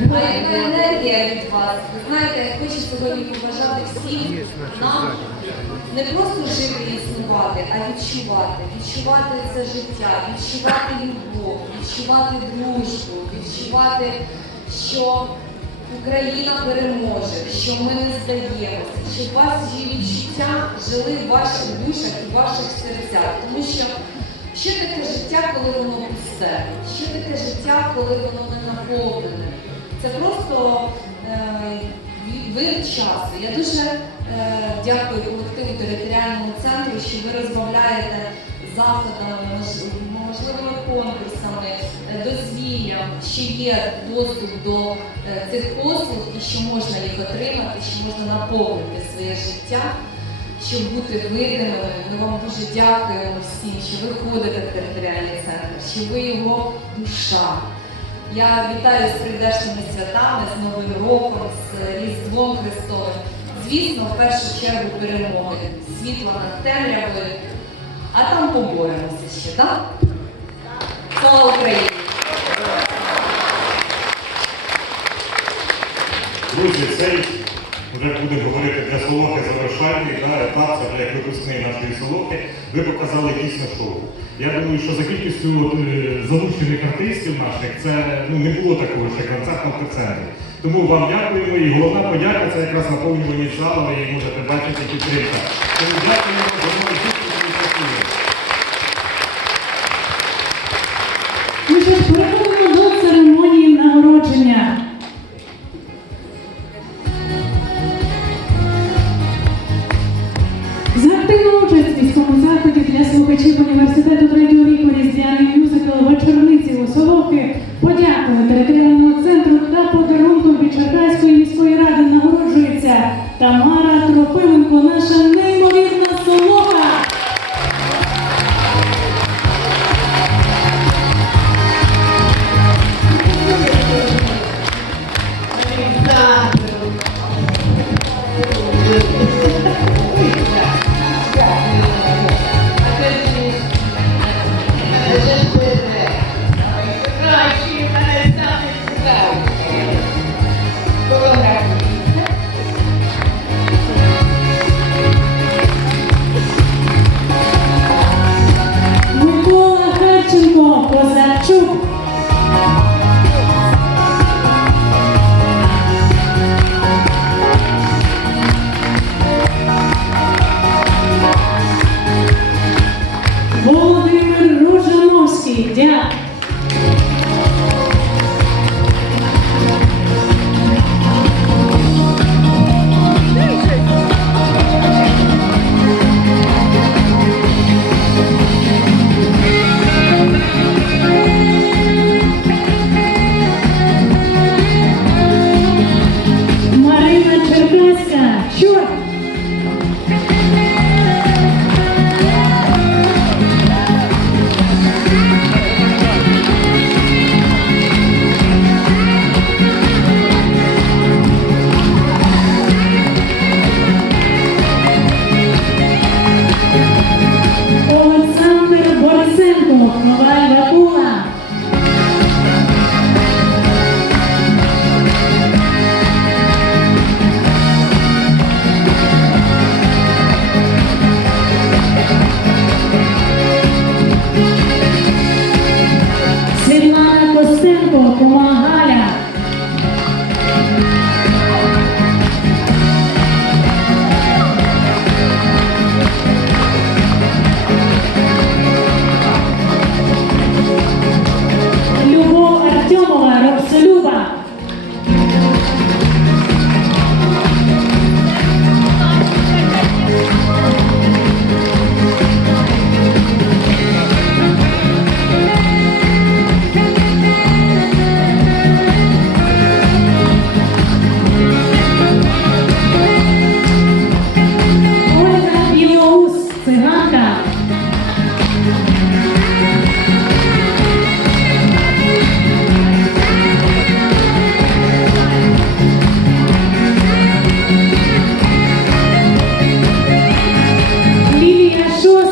А яка енергія від вас? Ви знаєте, я хочу сьогодні побажати всім нам не просто жити і існувати, а відчувати. Відчувати це життя, відчувати любов, відчувати дружбу, відчувати, що Україна переможе, що ми не здаємося, щоб ваші відчуття жили в ваших душах і в ваших серцях. Тому що що таке життя, коли воно пусте? Що таке життя, коли воно не наповнене? Це просто е, вир часу. Я дуже е, дякую колективу територіальному центру, що ви розбавляєте заходами, мож- можливими конкурсами, е, дозвіллям, що є доступ до е, цих послуг і що можна їх отримати, що можна наповнити своє життя щоб бути видимими. Ми вам дуже дякуємо всім, що ви ходите в територіальний центр, що ви його душа. Я вітаю з прийдешніми святами, з Новим роком, з Різдвом Христовим. Звісно, в першу чергу перемоги, світла над темрявою, а там поборемося ще, так? Слава Україні! Друзі, цей вже будемо говорити для Солохи завершальний да, етап, це вже як випускний нашої Солохи. Ви показали дійсно шоу. Я думаю, що за кількістю е, залучених артистів наших це ну, не було такого ще концертного центру. Тому вам дякуємо і головна подяка це якраз наповнювання залу, ви її можете бачити і підтримка. Тому дякуємо За активну участь військовому заході для слухачів університету третього віку різдвяний мюзикл «Вечорниці у Соловки» подякою територіального центру та подарунком від Черкаської міської ради нагороджується Тамара Тропиленко, наша солоха.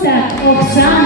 Козак Оксана.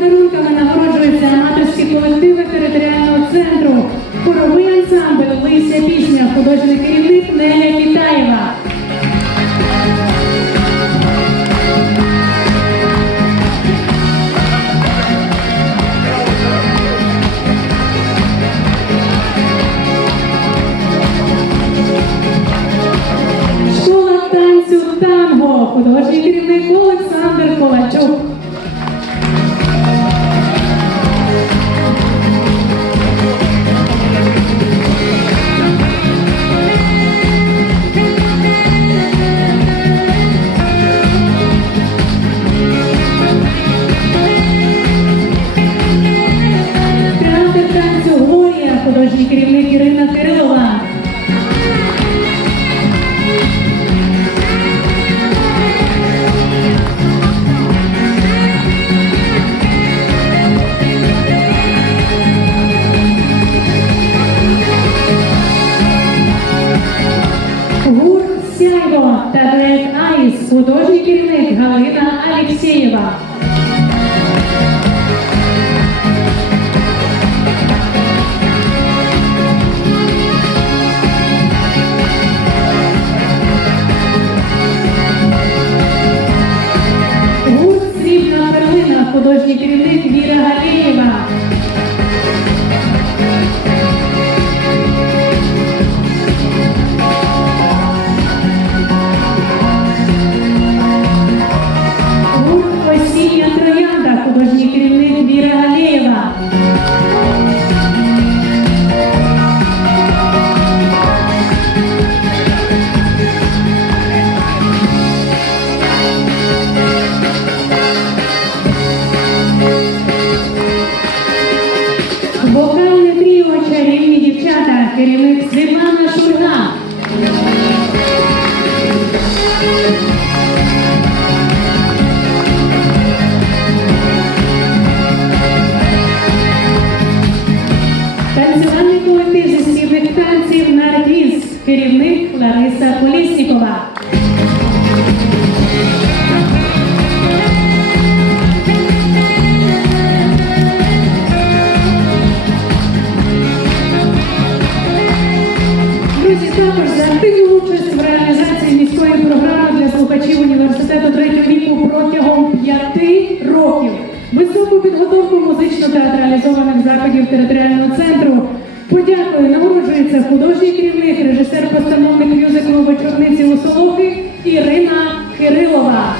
подарунками нагороджуються аматорські колективи територіального центру, хоровий ансамбль Лися Пісня, художній керівник Неля Кітаєва. керівник Лариса Поліснікова. Друзі, також за активну участь в реалізації міської програми для слухачів університету третього віку протягом п'яти років. Високу підготовку музично театралізованих заходів територіального центру. Подякую, нагороджується художній керівник, режисер-постановник мюзиклу «Вечорниці у Солохи Ірина Кирилова.